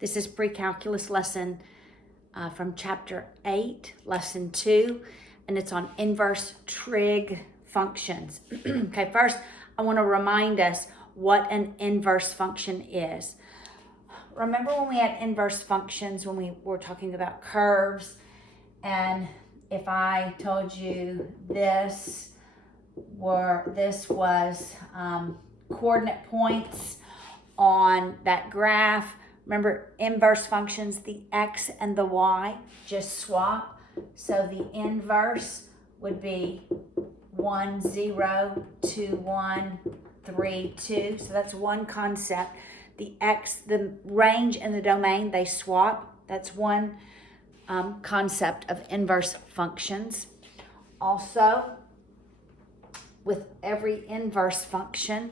This is Precalculus Lesson from Chapter 8, Lesson 2, and it's on inverse trig functions. Okay, first I want to remind us what an inverse function is. Remember when we had inverse functions when we were talking about curves, and if I told you this was coordinate points on that graph. Remember, inverse functions, the x and the y just swap. So the inverse would be 1, 0, 2, 1, 3, 2. So that's one concept. The x, the range and the domain, they swap. That's one concept of inverse functions. Also, with every inverse function,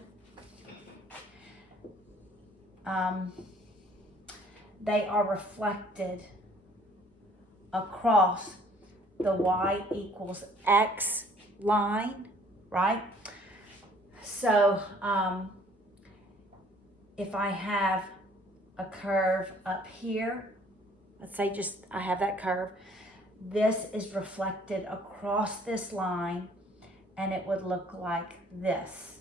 they are reflected across the y equals x line, right? So if I have a curve up here, let's say I have that curve, this is reflected across this line, and it would look like this.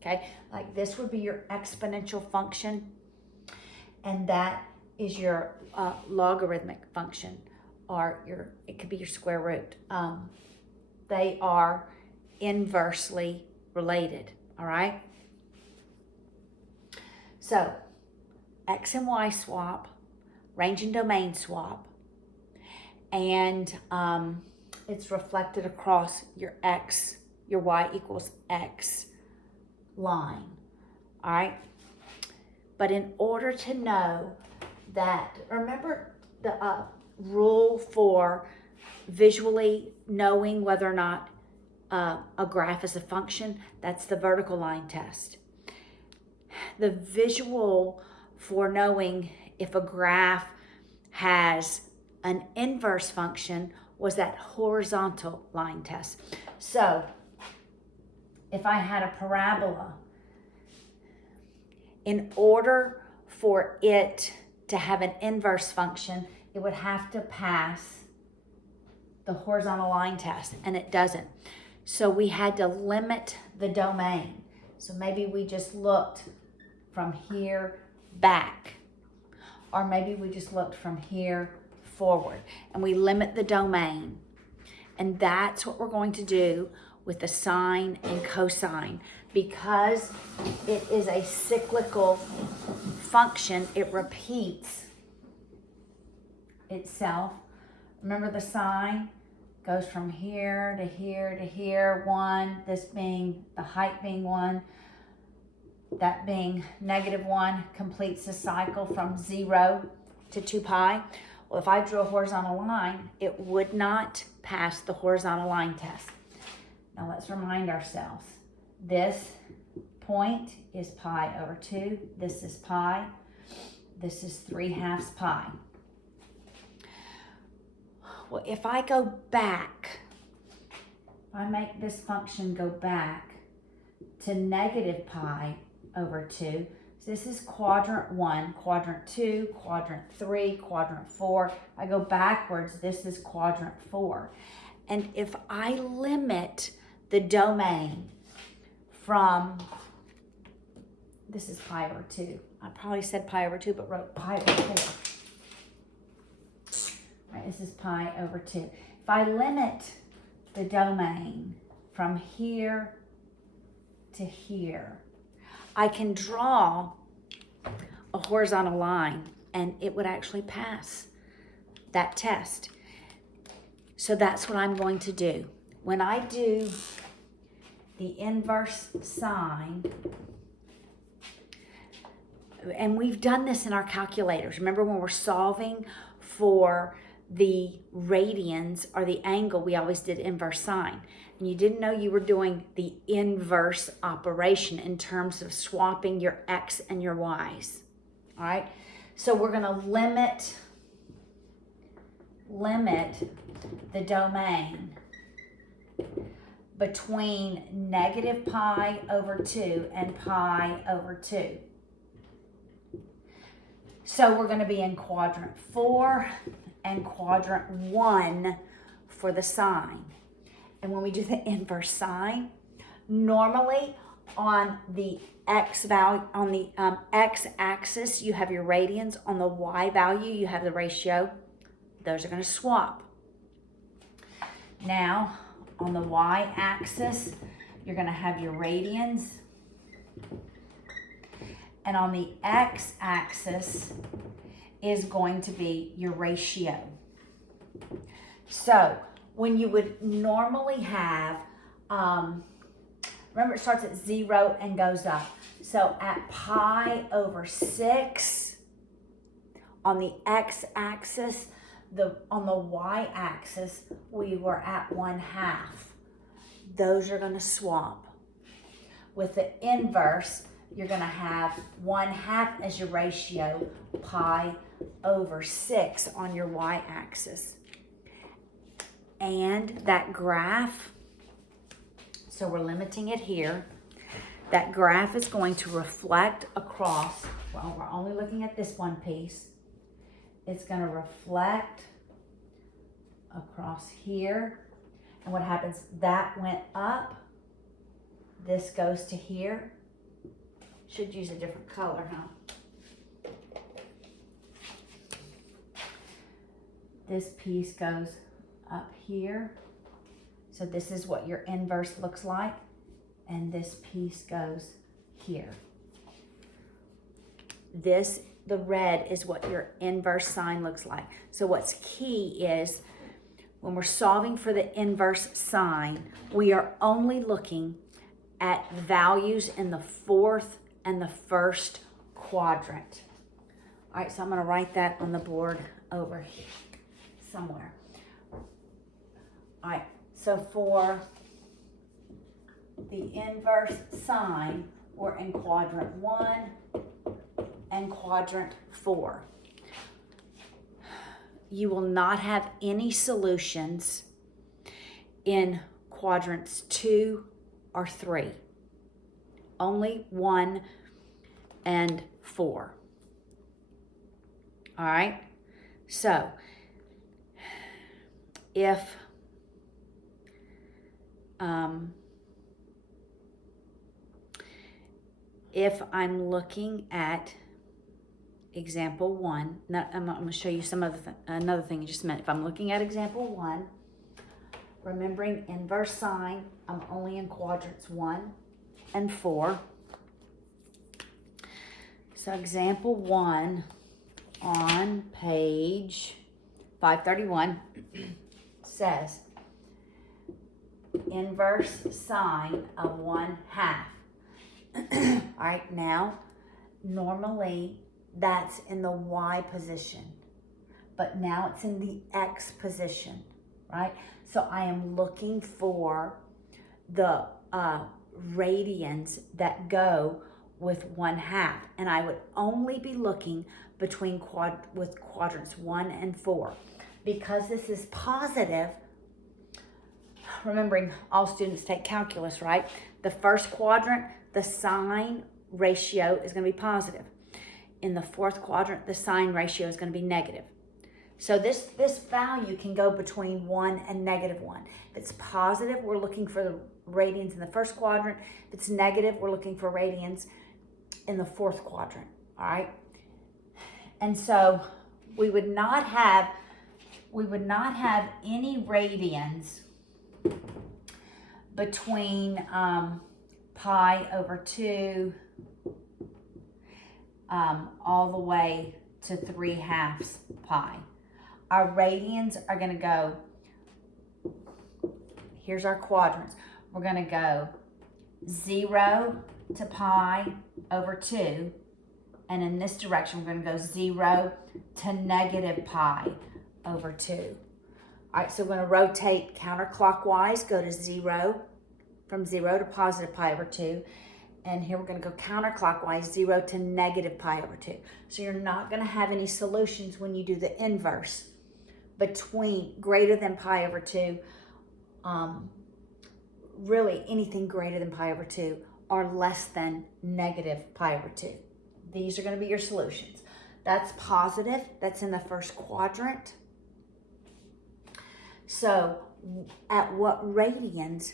Okay, like this would be your exponential function, and that is your logarithmic function, or it could be your square root. They are inversely related, all right? So, x and y swap, range and domain swap, and it's reflected across your x, your y equals x line, all right? But in order to know that, remember the rule for visually knowing whether or not a graph is a function? That's the vertical line test. The visual for knowing if a graph has an inverse function was that horizontal line test. So if I had a parabola, in order for it to have an inverse function, it would have to pass the horizontal line test, and it doesn't. So we had to limit the domain. So maybe we just looked from here back, or maybe we just looked from here forward, and we limit the domain. And that's what we're going to do with the sine and cosine. Because it is a cyclical function, it repeats itself. Remember, the sine goes from here to here to here, 1, this being the height being 1, that being -1, completes the cycle from 0 to 2 pi. Well, if I drew a horizontal line, it would not pass the horizontal line test. Now let's remind ourselves. This point is pi over 2. This is pi. This is 3/2 pi. Well, if I go back, if I make this function go back to -pi over 2, so this is quadrant 1, quadrant 2, quadrant 3, quadrant 4. I go backwards, this is quadrant 4. And if I limit the domain from, this is pi over 2. I probably said pi over 2, but wrote pi over 4. Right, this is pi over 2. If I limit the domain from here to here, I can draw a horizontal line, and it would actually pass that test. So that's what I'm going to do. When I do the inverse sine, and we've done this in our calculators. Remember when we're solving for the radians or the angle, we always did inverse sine. And you didn't know you were doing the inverse operation in terms of swapping your x and your y's. All right? So we're going to limit the domain between -pi over 2 and pi over 2. So we're going to be in quadrant 4 and quadrant 1 for the sine. And when we do the inverse sine, normally on the x value, on the x-axis, you have your radians. On the y value, you have the ratio. Those are going to swap. Now, on the y-axis, you're going to have your radians. And on the x-axis is going to be your ratio. So when you would normally have, remember it starts at 0 and goes up. So at pi over 6 on the x-axis, on the y-axis, we were at 1/2. Those are going to swap. With the inverse, you're going to have 1/2 as your ratio, pi over 6 on your y-axis. And that graph, so we're limiting it here, that graph is going to reflect across, well, we're only looking at this one piece. It's going to reflect across here. And what happens, that went up, this goes to here. Should use a different color, huh? This piece goes up here. So this is what your inverse looks like. And this piece goes here. This, the red, is what your inverse sine looks like. So what's key is when we're solving for the inverse sine, we are only looking at values in the fourth and the first quadrant. All right, so I'm going to write that on the board over here somewhere. All right, so for the inverse sine, we're in quadrant 1 and quadrant 4. You will not have any solutions in quadrants 2 or 3. Only 1 and 4. All right? So, if I'm looking at example 1, now I'm going to show you another thing in just a minute. If I'm looking at example 1, remembering inverse sine, I'm only in quadrants 1 and 4. So example 1 on page 531 says inverse sine of 1/2. All right, now normally that's in the y position, but now it's in the x position, right? So I am looking for the radians that go with 1/2, and I would only be looking between quadrants 1 and 4. Because this is positive, remembering all students take calculus, right? The first quadrant, the sine ratio is going to be positive. In the fourth quadrant, the sine ratio is going to be negative. So this value can go between 1 and -1. If it's positive, we're looking for the radians in the first quadrant. If it's negative, we're looking for radians in the fourth quadrant, all right? And so we would not have any radians between pi over 2 all the way to 3/2 pi. Our radians are going to go, here's our quadrants. We're going to go 0 to pi over 2. And in this direction, we're going to go 0 to -pi over 2. All right, so we're going to rotate counterclockwise, go to 0, from 0 to positive pi over 2. And here we're going to go counterclockwise, 0 to -pi over 2. So you're not going to have any solutions when you do the inverse between greater than pi over 2, really anything greater than pi over 2 or less than -pi over 2. These are going to be your solutions. That's positive. That's in the first quadrant. So at what radians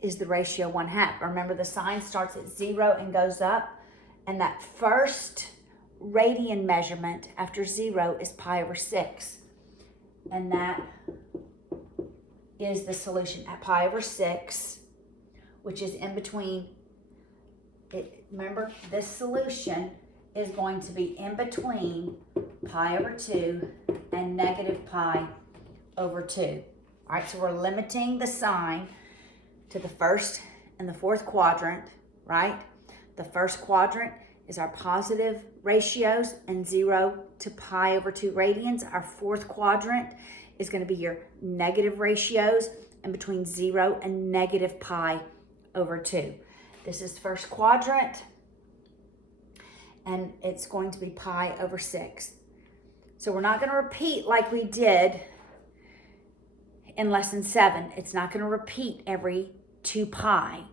is the ratio 1/2? Remember, the sign starts at 0 and goes up. And that first radian measurement after 0 is pi over 6. And that is the solution at pi over 6, which is in between. Remember, this solution is going to be in between pi over 2 and negative pi over 2. All right, so we're limiting the sign to the first and the fourth quadrant, right? The first quadrant is our positive ratios and 0 to pi over 2 radians. Our fourth quadrant is going to be your negative ratios and between 0 and negative pi over 2. This is first quadrant, and it's going to be pi over 6. So we're not going to repeat like we did in lesson 7. It's not going to repeat every 2 pi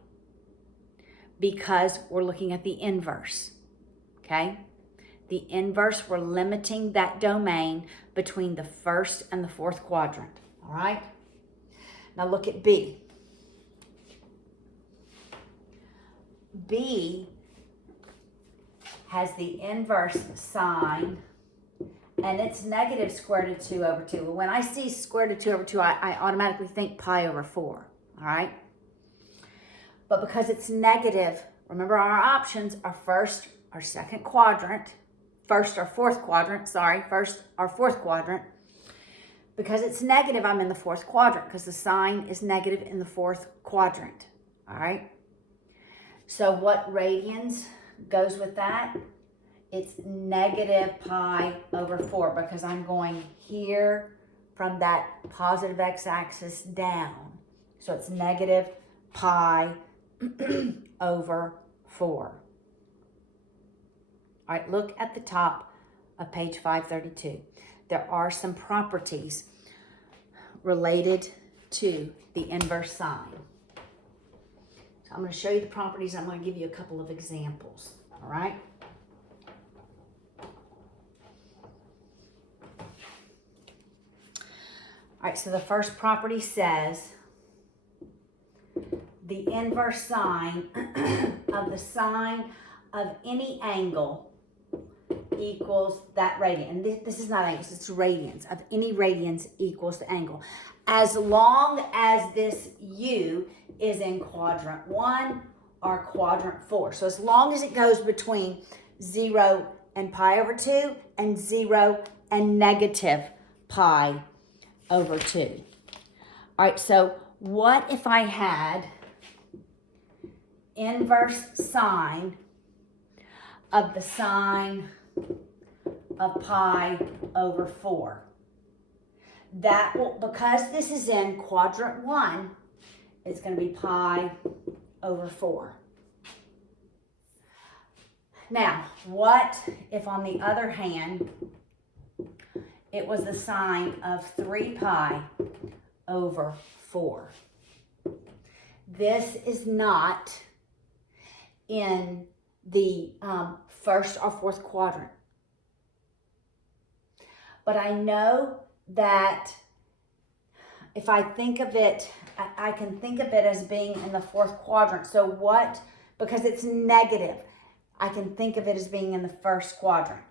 because we're looking at the inverse, okay? The inverse, we're limiting that domain between the first and the fourth quadrant, all right? Now look at B. B has the inverse sign, and it's negative square root of 2 over 2. Well, when I see square root of 2 over 2, I automatically think pi over 4, all right? But because it's negative, remember our options are first or second quadrant, first or fourth quadrant. Because it's negative, I'm in the fourth quadrant because the sign is negative in the fourth quadrant, all right? So what radians goes with that? It's negative pi over 4 because I'm going here from that positive x-axis down. So it's negative pi over 4. All right, look at the top of page 532. There are some properties related to the inverse sign. So I'm going to show you the properties. I'm going to give you a couple of examples, all right? All right, so the first property says the inverse sign of the sine of any angle equals that radian. And this is not angles, it's radians. Of any radians equals the angle. As long as this u is in quadrant 1 or quadrant 4. So as long as it goes between 0 and pi over 2 and 0 and negative pi over 2. All right, so what if I had inverse sine of the sine of pi over 4? That will, because this is in quadrant 1, it's going to be pi over 4. Now, what if on the other hand, it was the sine of 3 pi over 4? This is not in the first or fourth quadrant. But I know that if I think of it, I can think of it as being in the fourth quadrant. So what, because it's negative, I can think of it as being in the first quadrant.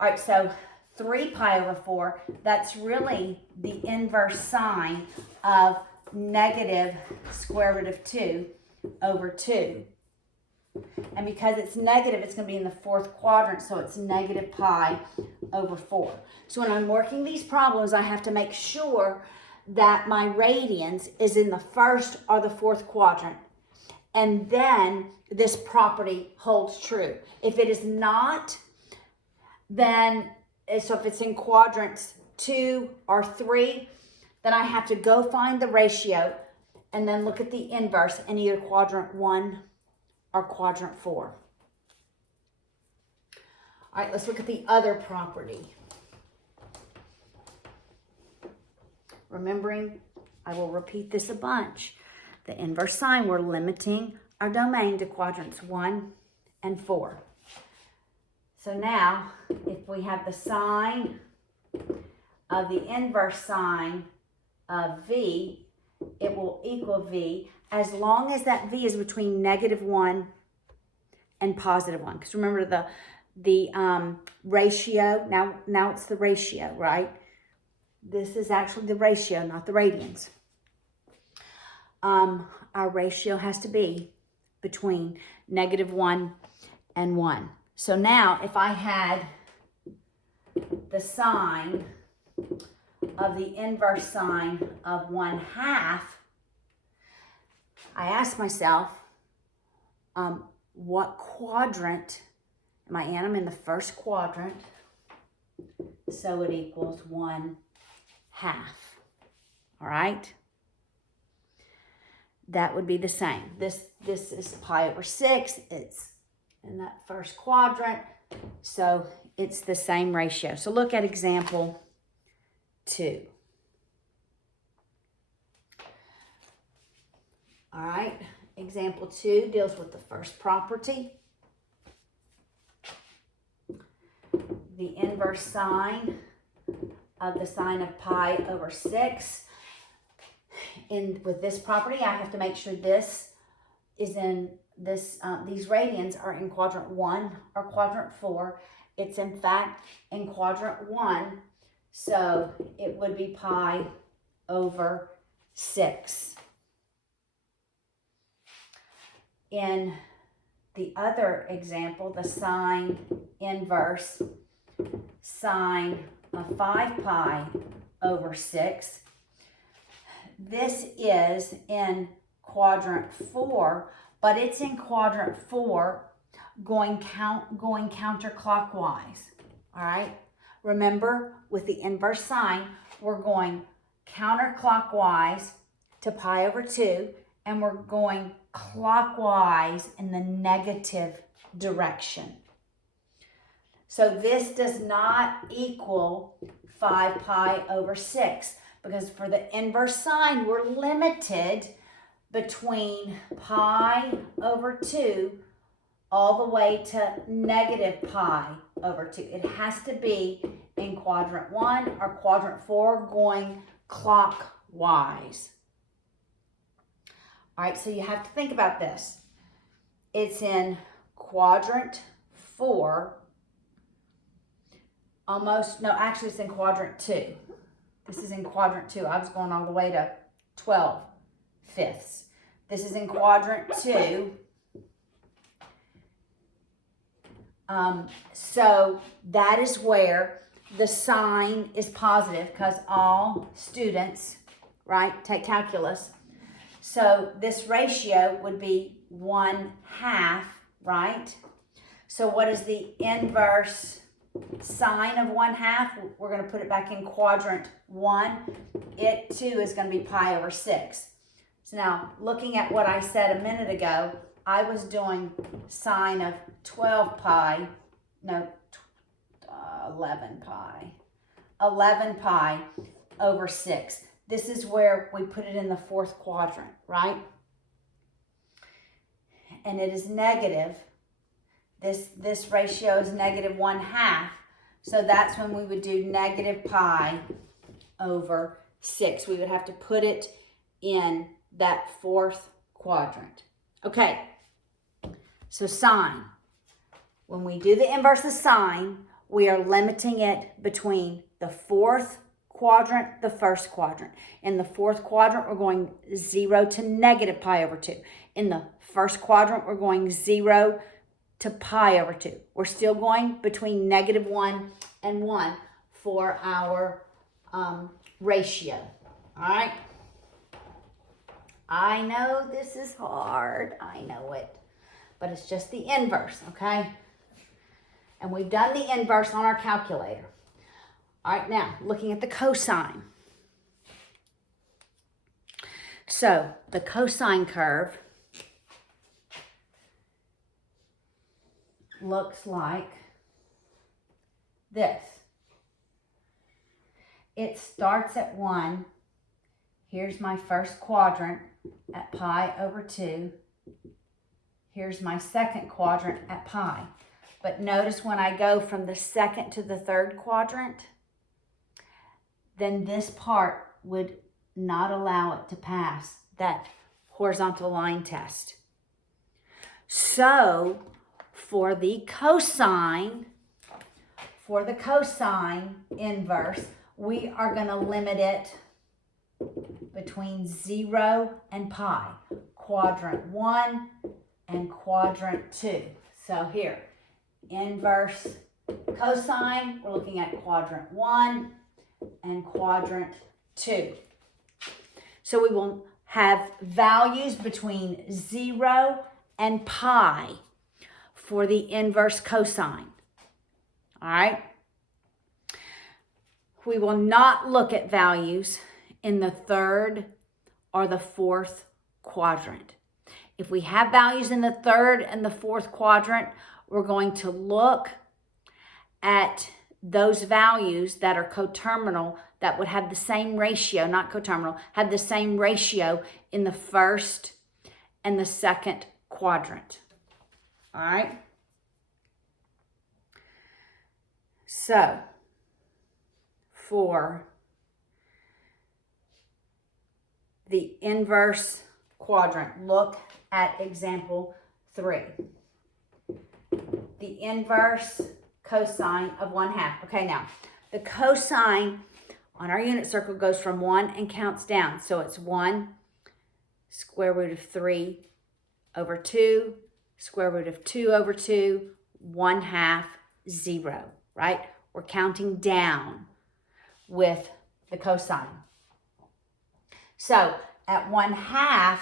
All right, so 3 pi over 4, that's really the inverse sine of negative square root of 2 over 2. And because it's negative, it's going to be in the fourth quadrant, so it's negative pi over 4. So when I'm working these problems, I have to make sure that my radians is in the first or the fourth quadrant. And then this property holds true. If it is not, then, so if it's in quadrants 2 or 3, then I have to go find the ratio and then look at the inverse in either quadrant 1 or quadrant 4. All right, let's look at the other property. Remembering, I will repeat this a bunch. The inverse sine, we're limiting our domain to quadrants 1 and 4. So now, if we have the sine of the inverse sine of v, it will equal v as long as that v is between -1 and +1. Because remember the ratio, now it's the ratio, right? This is actually the ratio, not the radians. Our ratio has to be between -1 and 1. So now if I had the sine of the inverse sine of 1/2, I asked myself, what quadrant am I in? I'm in the first quadrant, so it equals 1/2. All right? That would be the same. This is pi/6. It's in that first quadrant, so it's the same ratio. So look at example 2. All right, example 2 deals with the first property. The inverse sine of the sine of pi/6. With this property, I have to make sure this is in this. These radians are in quadrant 1 or quadrant 4. It's in fact in quadrant 1, so it would be pi/6. In the other example, the sine inverse sine of 5pi/6. This is in quadrant 4, but it's in quadrant 4 going counterclockwise. All right? Remember, with the inverse sine, we're going counterclockwise to pi/2, and we're going clockwise in the negative direction. So this does not equal 5pi/6, because for the inverse sine, we're limited between pi/2 all the way to -pi/2. It has to be in quadrant 1 or quadrant 4 going clockwise. All right, so you have to think about this. It's in quadrant 4. It's in quadrant 2. This is in quadrant 2. I was going all the way to 12/5. This is in quadrant 2. So that is where the sign is positive, because all students, right, take calculus. So this ratio would be 1/2, right? So what is the inverse sine of 1/2? We're going to put it back in quadrant 1. It too is going to be pi/6. So now, looking at what I said a minute ago, I was doing sine of 11pi/6. This is where we put it in the fourth quadrant, right? And it is negative. This ratio is -1/2. So that's when we would do -pi/6. We would have to put it in that fourth quadrant. Okay, so sine. When we do the inverse of sine, we are limiting it between the fourth quadrant, the first quadrant. In the fourth quadrant, we're going 0 to -pi/2. In the first quadrant, we're going 0 to pi/2. We're still going between -1 and 1 for our ratio. All right? I know this is hard. I know it. But it's just the inverse, okay? And we've done the inverse on our calculator. All right, now, looking at the cosine. So, the cosine curve looks like this. It starts at 1. Here's my first quadrant at pi/2. Here's my second quadrant at pi. But notice when I go from the second to the third quadrant, then this part would not allow it to pass that horizontal line test. So for the cosine inverse, we are going to limit it between 0 and pi, quadrant 1 and quadrant 2. So here, inverse cosine, we're looking at quadrant 1 and quadrant 2. So we will have values between 0 and pi for the inverse cosine. All right? We will not look at values in the third or the fourth quadrant. If we have values in the third and the fourth quadrant, we're going to look at those values that are coterminal, that would have the same ratio, not coterminal, have the same ratio in the first and the second quadrant. All right? So, for the inverse quadrant, look at example 3. The inverse cosine of 1/2. Okay, now, the cosine on our unit circle goes from 1 and counts down. So it's 1 square root of 3 over 2, square root of 2 over 2, 1/2, 0, right? We're counting down with the cosine. So at 1/2,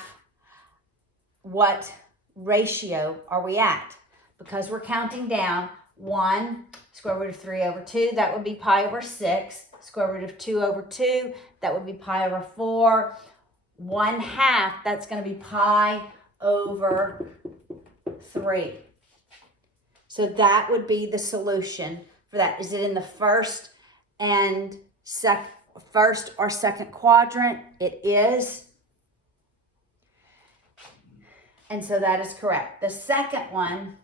what ratio are we at? Because we're counting down, 1 square root of 3 over 2, that would be pi over 6. Square root of 2 over 2, that would be pi over 4. 1/2, that's going to be pi over 3. So that would be the solution for that. Is it in the first or second quadrant? It is. And so that is correct. The second one,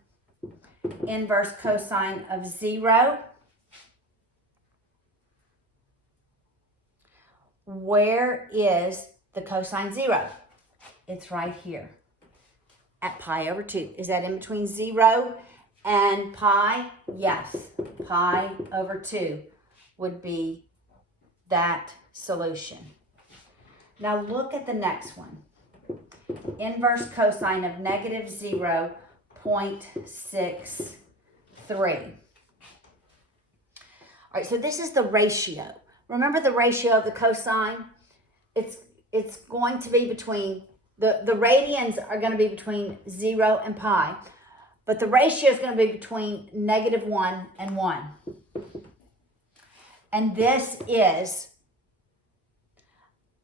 inverse cosine of 0. Where is the cosine 0? It's right here at pi over 2. Is that in between 0 and pi? Yes, pi over 2 would be that solution. Now look at the next one. Inverse cosine of negative 0.63. All right, so this is the ratio. Remember the ratio of the cosine? It's going to be between, the radians are going to be between 0 and pi, but the ratio is going to be between negative 1 and 1. And this is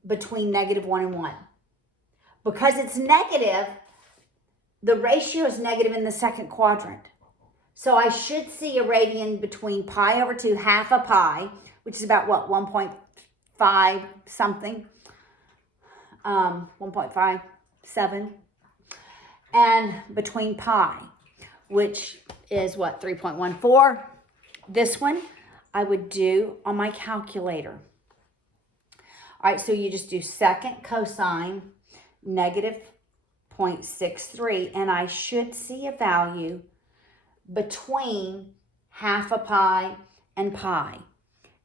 between negative 1 and 1. Because it's negative, the ratio is negative in the second quadrant. So I should see a radian between pi over 2, half a pi, which is about what, 1.5 something, 1.57, and between pi, which is what, 3.14. This one I would do on my calculator. All right, so you just do second cosine, negative 0.63, and I should see a value between half a pi and pi.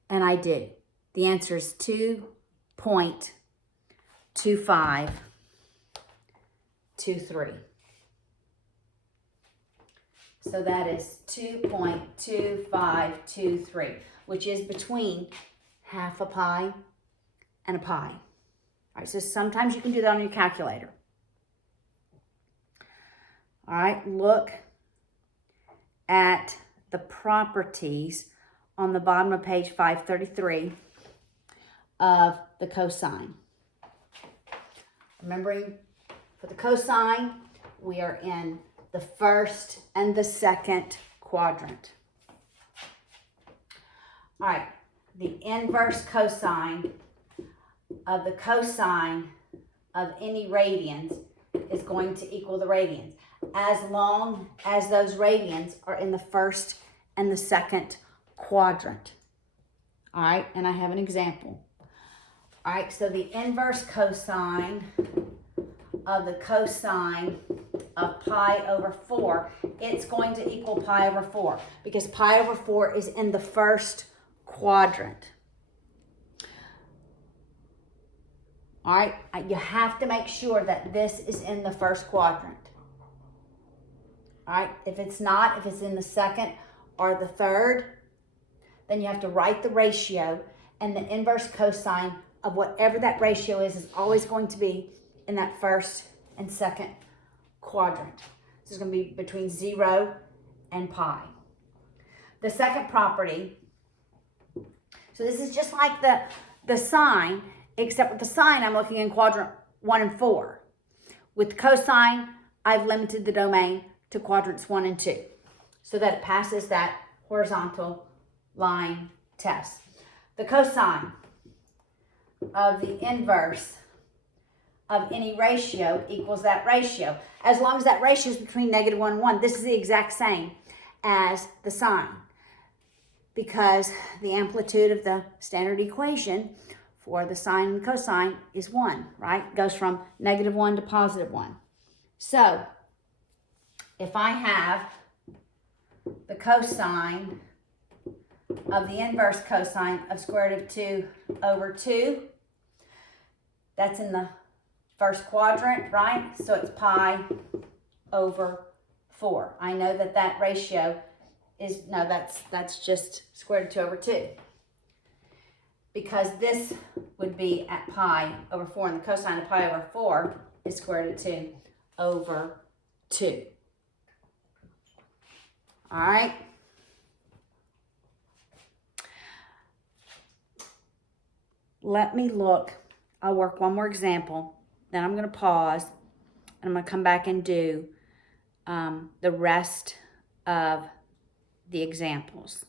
And I do. The answer is 2.2523. So that is 2.2523, which is between half a pi and a pi. All right, so sometimes you can do that on your calculator. All right, look at the properties on the bottom of page 533 of the cosine. Remembering, for the cosine, we are in the first and the second quadrant. All right, the inverse cosine of the cosine of any radians is going to equal the radians. as long as those radians are in the first and the second quadrant. All right, and I have an example. All right, so the inverse cosine of the cosine of pi over 4, it's going to equal pi over 4 because pi over 4 is in the first quadrant. All right, you have to make sure that this is in the first quadrant. All right, if it's not, if it's in the second or the third, then you have to write the ratio, and the inverse cosine of whatever that ratio is always going to be in that first and second quadrant. This is going to be between 0 and pi. The second property, so this is just like the sine, except with the sine, I'm looking in quadrant 1 and 4. With cosine, I've limited the domain to quadrants 1 and 2 so that it passes that horizontal line test. The cosine of the inverse of any ratio equals that ratio. As long as that ratio is between -1 and 1, this is the exact same as the sine, because the amplitude of the standard equation for the sine and cosine is 1, right? It goes from -1 to +1. So if I have the cosine of the inverse cosine of square root of 2 over 2, that's in the first quadrant, right? So it's pi over 4. I know that that ratio is, no, that's just square root of 2 over 2. Because this would be at pi over 4, and the cosine of pi over 4 is square root of 2 over 2. All right? Let me look. I'll work one more example. Then I'm going to pause, and I'm going to come back and do the rest of the examples.